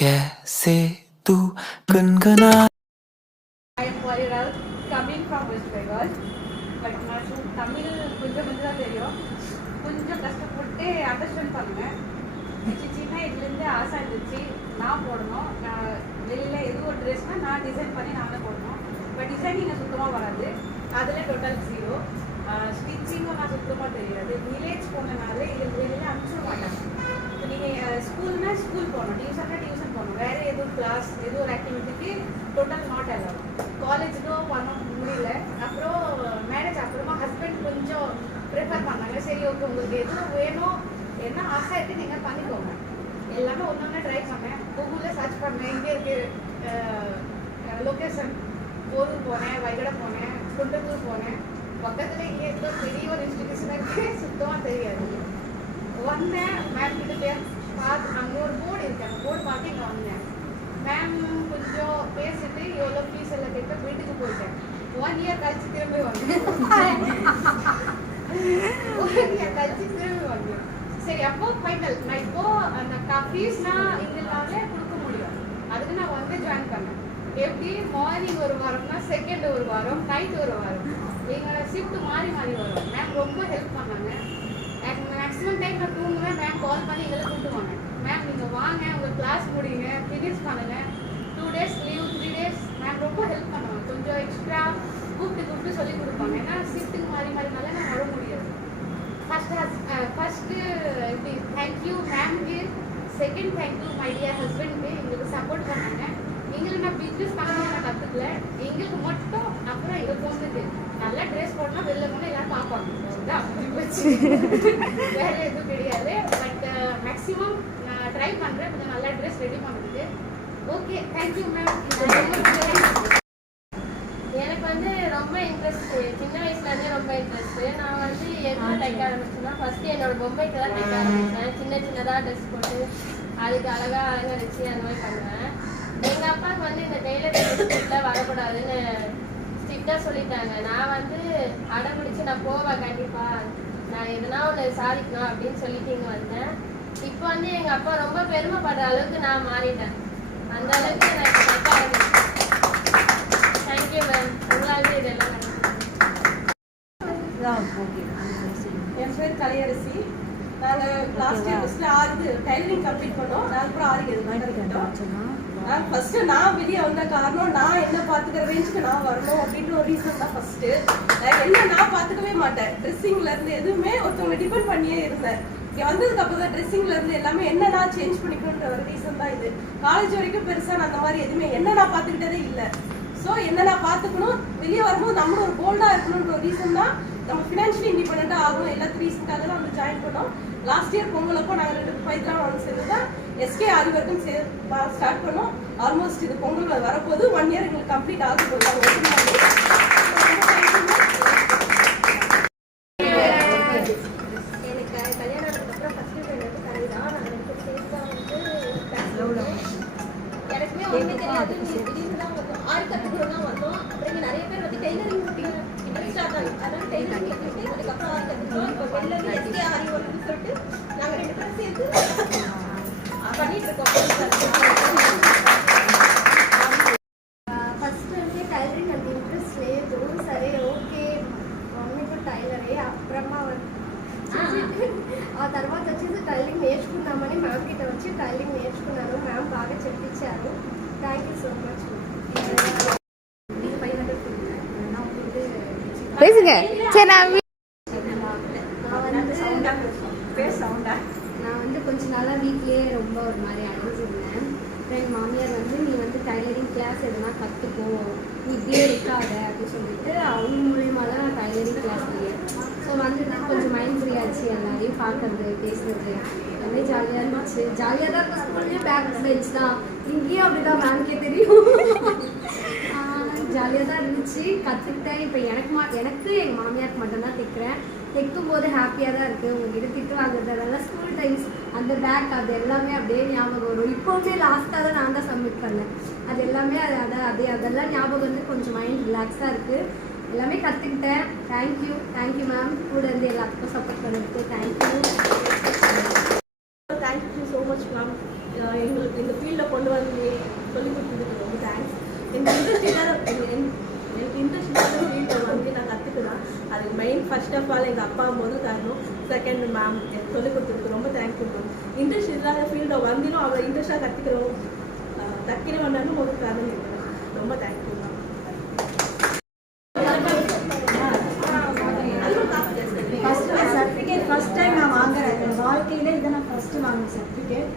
कैसे तू गुनगुना I am worried out coming from West Bengal. But నాకు తమిళ్ కొంచెం కొంచెం தெரியும். கொஞ்சம் கஷ்டப்பட்டு அண்டர்ஸ்டாண்ட் பண்ணேன். சின்ன இதுலேருந்து ஆசை இருந்துச்சு நான் போடணும். நான் வெளியில் எது ஒரு ட்ரெஸ்னால் நான் டிசைன் பண்ணி நான் தான் போடணும். பட் டிசைனிங் சுத்தமாக வராது. அதில் டோட்டல் ஜீரோ. ஸ்டிச்சிங்கும் நான் சுத்தமாக தெரியாது. வில்லேஜ் போனனால இது வெளியில் அனுப்பிச்சிட மாட்டாங்க. நீங்கள் ஸ்கூல்னா ஸ்கூல் போகணும், டியூஷன்னா டியூஷன் போகணும், வேறு எதுவும் கிளாஸ் ஏதோ ஒரு ஆக்டிவிட்டிக்கு டோட்டல் நாட் அலவுட். காலேஜுக்கும் பண்ண முடியல. அப்புறம் மேரேஜ் அப்புறமா ஹஸ்பண்ட் கொஞ்சம் ப்ரிஃபர் பண்ணாங்க. சரி ஓகே உங்களுக்கு எதுவும் வேணும் என்ன ஆசை இருக்குது நீங்கள் பண்ணிக்கோங்க. எல்லாமே ஒன்று ஒன்று ட்ரை பண்ணேன். கூகுளில் சர்ச் பண்ணேன். இங்கே இருக்கு லொக்கேஷன். போரூர் போனேன், வைகடை போனேன், குண்டத்தூர் போனேன். பக்கத்தில் இங்கே இருக்க பெரிய ஒரு இன்ஸ்டிடியூஷன் இருக்குது, சுத்தமாக தெரியாது. வந்தேன் மேம் கிட்ட பார்த்து அங்கே ஒரு போர்டு இருக்கு, அந்த போர்டு பார்த்து இங்கே வந்தேன். மேம் கொஞ்சம் பேசிட்டு எவ்வளோ ஃபீஸ் எல்லாம் கேட்க வீட்டுக்கு போயிட்டேன். 1 இயர் கழிச்சு திரும்பி வந்தேன். 1 இயர் கழிச்சு திரும்பி வந்தேன். சரி அப்போ ஃபைனல் நான் இப்போ அந்த ஃபீஸ்னா இங்கனாலே கொடுக்க முடியும். அதுக்கு நான் வந்து ஜாயின் பண்ணேன். எப்படி மார்னிங் ஒரு வாரம்னா செகண்ட் ஒரு வாரம், நைட் ஒரு வாரம், எங்களோட ஷிஃப்ட் மாறி மாறி வரும். மேம் ரொம்ப ஹெல்ப் பண்ணாங்க. மேக்ஸிமம் டைம் நான் தூங்குவேன். மேம் கால் பண்ணி எங்களை கூப்பிட்டுவாங்க. மேம் நீங்கள் வாங்க, உங்கள் கிளாஸ் முடியுங்க, ஃபினிஷ் பண்ணுங்கள், 2 days லீவ், 3 days. மேம் ரொம்ப ஹெல்ப் பண்ணுவாங்க. கொஞ்சம் எக்ஸ்ட்ரா கூப்பிட்டு சொல்லி கொடுப்பாங்க. ஏன்னா ஷிஃப்ட்டுக்கு மாறி மாறினால நான் வர முடியாது. ஃபஸ்ட்டு எப்படி தேங்க்யூ மேம்க்கு, செகண்ட் தேங்க்யூ மை டியர் ஹஸ்பண்ட்க்கு. எங்களுக்கு சப்போர்ட் பண்ணாங்க. எங்களுக்கு நான் பிஸ்னஸ் பண்ண நான் கற்றுக்கல. எங்களுக்கு மட்டும் அப்புறம் எங்களுக்கு தோணுது நல்லா ட்ரெஸ் போடணும், வெளில போனால் எல்லாரும் பார்ப்பாங்க. வேற எதுவும் கிடையாது. பட் மேக்ஸிமம் நான் ட்ரை பண்ணுறேன் கொஞ்சம் நல்லா ட்ரெஸ் ரெடி பண்ணுறதுக்கு. Okay thank you ma'am. எனக்கு வந்து ரொம்ப இன்ட்ரெஸ்ட், சின்ன வயசுலேருந்தே ரொம்ப இன்ட்ரெஸ்ட்டு. நான் வந்து எதுவும் தைக்க ஆரம்பிச்சேன்னா ஃபஸ்ட்டு என்னோட பொம்மைக்கு தான் தைக்க ஆரம்பித்தேன். சின்னதாக ட்ரெஸ் போட்டு அதுக்கு அழகாக அலங்கரிச்சு அந்த மாதிரி பண்ணுவேன். எங்கள் அப்பாவுக்கு வந்து இந்த டெய்லரிங் ஸ்ட்ரிக்டாக வரக்கூடாதுன்னு ஸ்ட்ரிக்டாக சொல்லிட்டாங்க. நான் வந்து அடம்பிடிச்சு நான் போவேன் கண்டிப்பாக, நான் எதுனா ஒன்று சாதிக்கணும் அப்படின்னு சொல்லிட்டு இங்கே வந்தேன். இப்போ வந்து எங்கள் அப்பா ரொம்ப பெருமைப்படுற அளவுக்கு நான் மாறிட்டேன். அந்த அளவுக்கு நான் இப்போ தைக்க ஆரம்பிச்சேன். தேங்க்யூ மேம், உங்களாலே இதெல்லாம் என் பேர் கலையரசி. நாங்கள் லாஸ்ட் இயர் ஃபஸ்ட்டில் 6 டைலரிங் கம்ப்ளீட் பண்ணோம். நாங்கள் கூட 6 எதுவும் நான் ஃபஸ்ட்டு நான் வெளியே வந்த காரணம் நான் என்ன பார்த்துக்கிற ரேஞ்சுக்கு நான் வரணும் அப்படின்ற ஒரு ரீசன் தான் ஃபஸ்ட்டு. என்ன நான் பார்த்துக்கவே மாட்டேன். ட்ரெஸ்ஸிங்லேருந்து எதுவுமே ஒருத்தவங்க டிபெண்ட் பண்ணியே இருந்தேன். இங்கே வந்ததுக்கு அப்புறம் தான் ட்ரெஸ்ஸிங்லேருந்து எல்லாமே என்ன நான் சேஞ்ச் பண்ணிக்கணுன்ற ஒரு ரீசன் தான் இது. காலேஜ் வரைக்கும் பெருசாக நான் அந்த மாதிரி எதுவுமே என்ன நான் பார்த்துக்கிட்டதே இல்லை. ஸோ என்ன நான் பார்த்துக்கணும், வெளியே வரும்போது நம்மளும் ஒரு போல்டாக இருக்கணுன்ற ஒரு ரீசன் தான். நம்ம ஃபினான்ஷியலி இண்டிபெண்ட்டாக ஆகணும் எல்லாத்து ரீசனுக்காக தான் வந்து ஜாயின் பண்ணோம். லாஸ்ட் இயர் பொங்கலப்போ நாங்கள் 2 பைத்தான் வந்து சேர்ந்து தான் எஸ்கே ஆரி வரைக்கும் ஸ்டார்ட் பண்ணோம். ஆல்மோஸ்ட் இது பொங்கல் வரப்போது 1 இயர் எங்களுக்கு கம்ப்ளீட் ஆகும் போது எனக்கு கல்யாணத்துக்கு அப்புறம் ஃபஸ்ட்டு ஃப்ரெண்ட் வந்து கலை தான். நாங்கள் 2 சேர்த்து தான் வந்து எனக்குமே ஒன்றுமே தெரியாது. திடீர்னு தான் வந்தோம், ஆரி கற்றுக்கிறோம் வந்தோம். அப்புறம் இங்கே நிறைய பேர் வந்து டெய்லரிங் இன்ட்ரெஸ்டாக இருந்தாங்க. அதனால டெய்லரிங் கற்றுக்கிட்டு அதுக்கப்புறம் ஆரி கற்றுக்கிறோம். இப்போ வெளில எஸ்கே ஆரி ஒர்க்குன்னு சொல்லிட்டு நாங்கள் 2 பேரும் சேர்த்து பண்ணிட்டு இருக்கோம். ஃபஸ்ட்டு வந்து டைலரிங் அந்த இன்ட்ரெஸ்ட் లేదు. సరే ఓకే మమ్మీ కూడా టైలరే. అప్పుడమ్మా ఆ తర్వాత వచ్చేసి టైలరింగ్ నేర్చుకుందామని మ్యామ్ గిட்ட వచ్చి టైలరింగ్ నేర్చుకున్నాను. మ్యామ్ బాగా చెప్పించారు. Thank you so much. பேசுங்க. சரி நான் வந்து கொஞ்ச நாளாக வீட்லேயே ரொம்ப ஒரு மாதிரி அடைஞ்சிருந்தேன். எங்கள் மாமியார் வந்து நீ வந்து டைலரிங் கிளாஸ் எதுனா கற்றுக்கோ, நீ இப்படியே இருக்காத அப்படின்னு சொல்லிட்டு அவங்க மூலயமா தான் நான் டைலரிங் கிளாஸ் போயேன். ஸோ வந்து நான் கொஞ்சம் மைண்ட் ஃப்ரீ ஆச்சு. எல்லாரையும் பார்க்கறது பேசுறது எல்லாமே ஜாலியாக இருந்துச்சு. ஜாலியாக தான் இருக்கும். ஸ்கூல்லேயும் பேக் பெஞ்ச் தான், இங்கேயும் அப்படி தான் மேம்கே தெரியும். ஜாலியாக தான் இருந்துச்சு. கற்றுக்கிட்டேன். இப்போ எனக்கு எங்கள் மாமியாருக்கு மட்டும்தான் தைக்கிறேன். தைக்கும் போது ஹாப்பியாக தான் இருக்குது. உங்ககிட்ட திட்டு வாங்குறது அதெல்லாம் ஸ்கூல் டைம்ஸ் அந்த பேக் அது எல்லாமே அப்படியே ஞாபகம் வரும். இப்போவுமே லாஸ்ட்டாக தான் நான் தான் சப்மிட் பண்ணேன். அது எல்லாமே அதெல்லாம் ஞாபகம் வந்து கொஞ்சம் மைண்ட் ரிலாக்ஸாக இருக்குது. எல்லாமே கற்றுக்கிட்டேன். தேங்க்யூ மேம், கூட இருந்து எல்லாத்துக்கும் சப்போர்ட் பண்ணுறதுக்கு தேங்க்யூ ஸோ மச் மேம். எங்களுக்கு இந்த ஃபீல்டில் கொண்டு வந்து சொல்லிக் கொடுத்ததுக்கு ரொம்ப தேங்க்ஸ். எனக்கு இன்ட்ரெஸ்ட் இல்லாத ஃபீல்டை வந்து நான் கற்றுக்கலாம். அதுக்கு மெயின் ஃபர்ஸ்ட் ஆஃப் ஆல் எங்கள் அப்பா முதல் காரணம், செகண்ட் மேம் எனக்கு சொல்லிக் கொடுத்ததுக்கு ரொம்ப தேங்க்யூ மேம். இன்ட்ரெஸ்ட் இல்லாத ஃபீல்டை வந்தினும் அவ்வளோ இன்ட்ரெஸ்ட்டாக கற்றுக்கிறோம் முதல் காரணம் இல்லை. ரொம்ப thank you ma'am. Certificate first time நான் வாங்குறேன். என் வாழ்க்கையில இதை நான் ஃபர்ஸ்ட் வாங்கின சர்டிஃபிகேட்.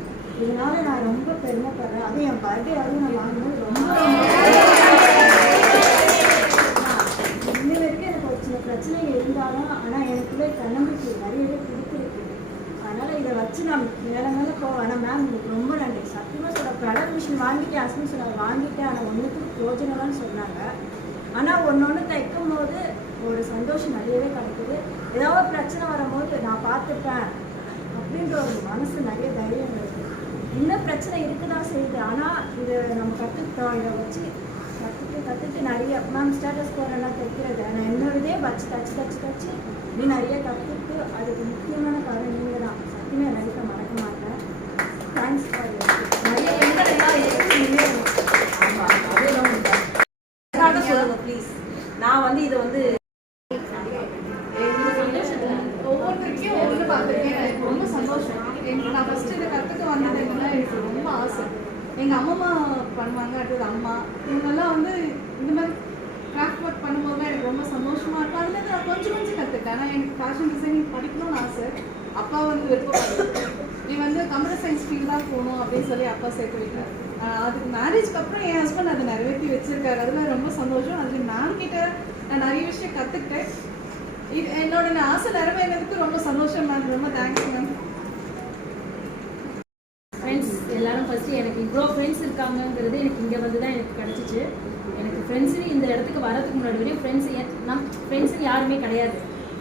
இதனால நான் ரொம்ப பெருமைப்படுறேன். அதுவும் என் பர்த்டே அதுவும் நான் வாங்கினது ரொம்ப இன்ன வரைக்கும் எனக்கு ஒரு சில பிரச்சனைகள் இருந்தாலும் ஆனால் எனக்குள்ளே தன்னம்பிக்கை நிறையவே கொடுத்துருக்கு. அதனால் இதை வச்சு நான் மேலே மேலே போவேன். ஆனால் மேம் உங்களுக்கு ரொம்ப நன்றி. சத்தியமாக சொல்ல ப்ராடக்ட் மிஷின் வாங்கிட்டேன், ஹஸ்பண்ட் சொன்னாங்க வாங்கிட்டேன், ஆனால் ஒன்றுக்கு பிரோஜனம்னு சொன்னாங்க. ஆனால் ஒன்று தைக்கும் போது ஒரு சந்தோஷம் நிறையவே கிடைக்குது. ஏதாவது பிரச்சனை வரும்போது நான் பார்த்துப்பேன் அப்படின்ற ஒரு மனசு நிறைய தைரியம் இருக்குது. இன்னும் பிரச்சனை இருக்க தான் செய்யுது, ஆனால் இது நம்ம கற்றுக்கிட்டோம். இதை வச்சு கற்றுட்டு நிறைய மேம் ஸ்டேட்டஸ் கோரெல்லாம் தைக்கிறது நான் என்னோடதே வச்சு தச்சு இப்படி நிறைய கற்றுட்டு அதுக்கு முக்கியமான காரணம் நீங்கள் தான். சத்தியமே என் லைஃப்பை மறக்க மாட்டேன். தேங்க்ஸ் ஃபார் நிறைய சொல்லுங்க ப்ளீஸ். நான் வந்து இதை வந்து ஒவ்வொருத்தருக்கையும் ஒன்று பார்த்துருக்கேன். எனக்கு ரொம்ப சந்தோஷம். நான் ஃபஸ்ட்டு இதை கற்றுக்க வந்தது என்னன்னா எனக்கு ரொம்ப ஆசை. எங்கள் அம்மா பண்ணுவாங்க, அடுத்தது அம்மா, இவங்கெல்லாம் வந்து இந்த மாதிரி கிராஃப்ட் ஒர்க் பண்ணும்போது எனக்கு ரொம்ப சந்தோஷமாக இருக்கும். அதுலேருந்து நான் கொஞ்சம் கற்றுக்கிட்டேன். ஆனால் எனக்கு ஃபேஷன் டிசைனிங் படிக்கணும்னு ஆசை. அப்பா வந்து விருப்பப்படுது, நீ வந்து கம்ப்யூட்டர் சயின்ஸ் ஃபீல்ட் தான் போகணும் அப்படின்னு சொல்லி அப்பா சேர்த்து வைக்கிறார். அதுக்கு மேரேஜ்க்கு அப்புறம் என் ஹஸ்பண்ட் அதை நிறைவேற்றி வச்சிருக்காரு. அதில் ரொம்ப சந்தோஷம். அதில் மேம் கிட்ட நான் நிறைய விஷயம் கற்றுக்கிட்டேன். இது என்னோட ஆசை நிறைவேறதுக்கு ரொம்ப சந்தோஷம் மேம். ரொம்ப தேங்க்ஸ் மேம். ஃப்ரெண்ட்ஸ் எல்லாரும் ஃபஸ்ட்டு எனக்கு இவ்வளோ ஃப்ரெண்ட்ஸ் இருக்காங்கங்கிறது எனக்கு இங்கே வந்து தான் எனக்கு கிடச்சிச்சு. எனக்கு ஃப்ரெண்ட்ஸுன்னு இந்த இடத்துக்கு வரதுக்கு முன்னாடி வரையும் ஃப்ரெண்ட்ஸுன்னு யாருமே கிடையாது.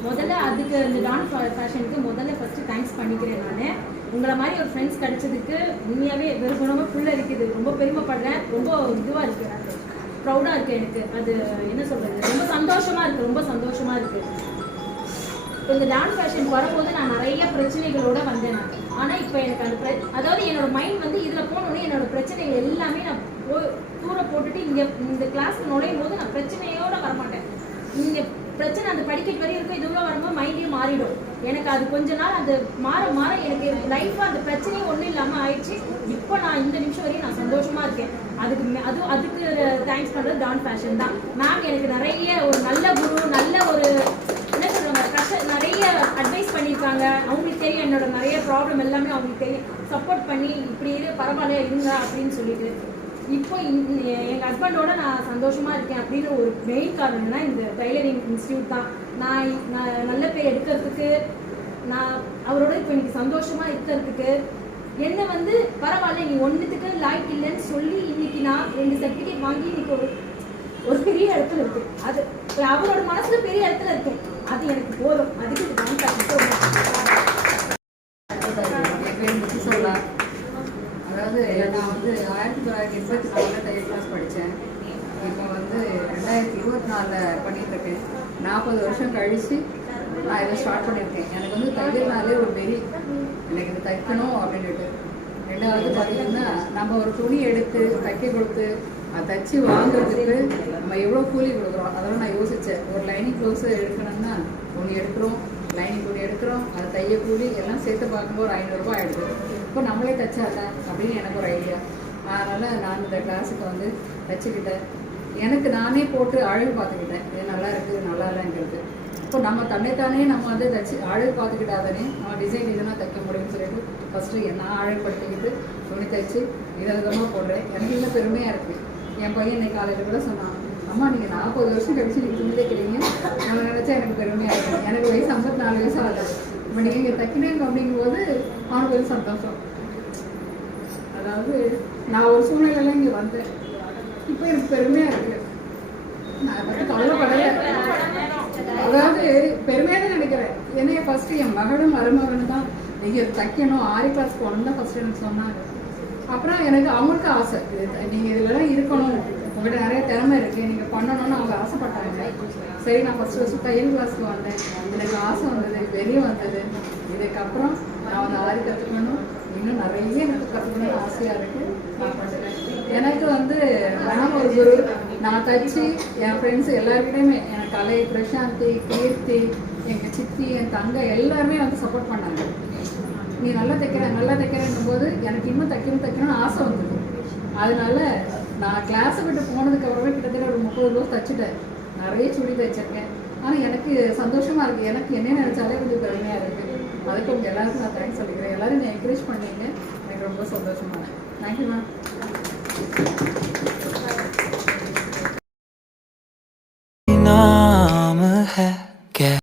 முதல்ல அதுக்கு இந்த டான் ஃபேஷனுக்கு முதல்ல ஃபஸ்ட்டு தேங்க்ஸ் பண்ணிக்கிறேன். நான் உங்களை மாதிரி ஒரு ஃப்ரெண்ட்ஸ் கிடைச்சதுக்கு உண்மையாகவே வெறுகுணமாக ஃபுல்லாக இருக்குது. ரொம்ப பெருமைப்படுறேன். ரொம்ப இதுவாக இருக்குது, அது ப்ரௌடாக இருக்குது எனக்கு. அது என்ன சொல்கிறது, ரொம்ப சந்தோஷமாக இருக்குது. ரொம்ப சந்தோஷமாக இருக்குது. இப்போ இந்த டான்ஸ் ஃபேஷனுக்கு வரும்போது நான் நிறைய பிரச்சனைகளோடு வந்தேன் நான். ஆனால் இப்போ எனக்கு அந்த அதாவது என்னோட மைண்ட் வந்து இதில் போனோடனே என்னோட பிரச்சனைகள் எல்லாமே நான் தூர போட்டுட்டு இங்கே இந்த கிளாஸ் நுழையும் போது நான் பிரச்சனையோடு வரமாட்டேன். இங்கே பிரச்சனை அந்த படிக்கட்டு வரையும் இருக்கும், இதுவும் வரும்போது மைண்டே மாறிடும். எனக்கு அது கொஞ்ச நாள் அது மாற எனக்கு லைஃப்பாக அந்த பிரச்சனையும் ஒன்றும் இல்லாமல் ஆயிடுச்சு. இப்போ நான் இந்த நிமிஷம் வரையும் நான் சந்தோஷமாக இருக்கேன். அதுக்கு தேங்க்ஸ் பண்ணுறது டான் ஃபேஷன் தான். மேம் எனக்கு நிறைய ஒரு நல்ல குரு, நல்ல ஒரு என்ன சொல்கிறாங்க, நிறைய அட்வைஸ் பண்ணியிருக்காங்க. அவங்களுக்கு தெரியும் என்னோட நிறைய ப்ராப்ளம் எல்லாமே அவங்களுக்கு தெரியும். சப்போர்ட் பண்ணி இப்படி பரவாயில்ல இருங்க அப்படின்னு சொல்லிட்டு இப்போ எங்கள் ஹஸ்பண்டோட நான் சந்தோஷமாக இருக்கேன் அப்படின்னு ஒரு மெயின் காரணம்னா இந்த டைலரிங் இன்ஸ்டியூட் தான். நான் நல்ல பேர் எடுக்கிறதுக்கு, நான் அவரோட இப்போ எனக்கு சந்தோஷமாக இருக்கிறதுக்கு, என்னை வந்து பரவாயில்ல நீ ஒன்றுத்துக்கு லாய்க்கு இல்லைன்னு சொல்லி இன்னைக்கு நான் 2 சர்டிஃபிகேட் வாங்கி இன்னைக்கு ஒரு பெரிய இடத்துல இருக்கு. அது அவரோட மனசுல பெரிய இடத்துல இருக்கு. அது எனக்கு போதும். அதுக்கு இது சொல்லலாம். அதாவது நான் வந்து 1984 தையல் கிளாஸ் படித்தேன். இப்போ வந்து 2024 பண்ணிட்டு இருக்கேன். 40 வருஷம் கழித்து நான் இதை ஸ்டார்ட் பண்ணியிருக்கேன். எனக்கு வந்து தையல்னாலே ஒரு வெறி, எனக்கு இது தைக்கணும் அப்படின்ட்டு. ரெண்டாவது பார்த்தீங்கன்னா நம்ம ஒரு துணி எடுத்து தைக்க கொடுத்து அதை தைச்சி வாங்குறதுக்கு நம்ம எவ்வளோ கூலி கொடுக்குறோம் அதெல்லாம் நான் யோசித்தேன். ஒரு லைனிங் க்ளோஸு எடுக்கணும்னா துணி எடுக்கிறோம், லைனிங் துணி எடுக்கிறோம், அது தைய கூலி எல்லாம் சேர்த்து பார்க்கும்போது ஒரு 500 ரூபாய் ஆகிடுது. இப்போ நம்மளே தைச்சாட்டா அப்படின்னு எனக்கு ஒரு ஐடியா. அதனால் நான் இந்த கிளாஸுக்கு வந்து தைச்சிக்கிட்டேன். எனக்கு நானே போட்டு அழகு பார்த்துக்கிட்டேன். இது நல்லா இருக்குது நல்லா இல்லைங்கிறது. இப்போ நம்ம தன்னைத்தானே நம்ம வந்து தைச்சி அழகு பார்த்துக்கிட்டாதானே நம்ம டிசைன் இதெல்லாம் தைக்க முடியும்னு சொல்லிட்டு ஃபஸ்ட்டு நான் அழகுப்படுத்திக்கிட்டு துணி தைச்சி விதவிதமாக போடுறேன். எனக்கு இன்னும் பெருமையாக இருக்குது. என் பையன் இன்னைக்கு காலையில் கூட சொன்னான், அம்மா நீங்கள் 40 வருஷம் கழிச்சு நீங்கள் துணி தைக்கிறீங்க, நான் நினச்சா எனக்கு பெருமையாக இருக்கும். எனக்கு வயசு 54 வயசு ஆகுது. இப்போ நீங்கள் தைக்கிறீங்க அப்படிங்கும்போது அவனுக்கு ஒரு சந்தோஷம். அதாவது நான் ஒரு சூழ்நிலையில் இங்கே வந்தேன். இப்போ எனக்கு பெருமையாக இருக்குது. நான் அதை பற்றி கவலைப்படலை. அதாவது பெருமையாக தான் நினைக்கிறேன். ஏன்னா ஃபஸ்ட்டு என் மகளும் மருமகனும் தான் நீங்கள் தைக்கணும், 6 கிளாஸ் போகணுன்னு தான் ஃபஸ்ட்டு எனக்கு சொன்னாங்க. அப்புறம் எனக்கு அவங்களுக்கு ஆசை, நீங்கள் இதெல்லாம் இருக்கணும், உங்கள்கிட்ட நிறைய திறமை இருக்குது, நீங்கள் பண்ணணும்னு அவங்க ஆசைப்பட்டாங்க. சரி நான் ஃபஸ்ட்டு தையல் கிளாஸ்க்கு வந்தேன். எனக்கு ஆசை வந்தது, வெளியே வந்தது. இதுக்கப்புறம் நான் வந்து ஆரி கற்றுக்கணும், இன்னும் நிறைய எனக்கு கற்றுக்கணும்னு ஆசையாக இருக்குது. நான் பண்ணுவேன். எனக்கு வந்து மேம் ஒரு குரு. நான் தச்சு என் ஃப்ரெண்ட்ஸ் எல்லாருக்கிட்டையுமே எனக்கு கலை, பிரசாந்தி, கீர்த்தி, எங்கள் சித்தி, என் தங்கை எல்லாருமே வந்து சப்போர்ட் பண்ணாங்க. நீ நல்லா தைக்கிறேன்னும் போது எனக்கு இன்னும் தைக்கணும்னு ஆசை வந்தது. அதனால நான் கிளாஸை விட்டு போனதுக்கு அப்புறமே கிட்டத்தட்ட ஒரு 30 ப்ளவுஸ் தச்சுட்டேன். நிறைய சுடி தைச்சிருக்கேன். ஆனால் எனக்கு சந்தோஷமாக இருக்குது. எனக்கு என்ன நினச்சாலே கொஞ்சம் பெருமையாக இருக்குது. அதுக்கு உங்கள் எல்லாருக்கும் நான் தேங்க்ஸ் சொல்லிக்கிறேன். எல்லோரும் என்னை என்கரேஜ் பண்ணீங்க. எனக்கு ரொம்ப சந்தோஷமாக. Thank you ma'am.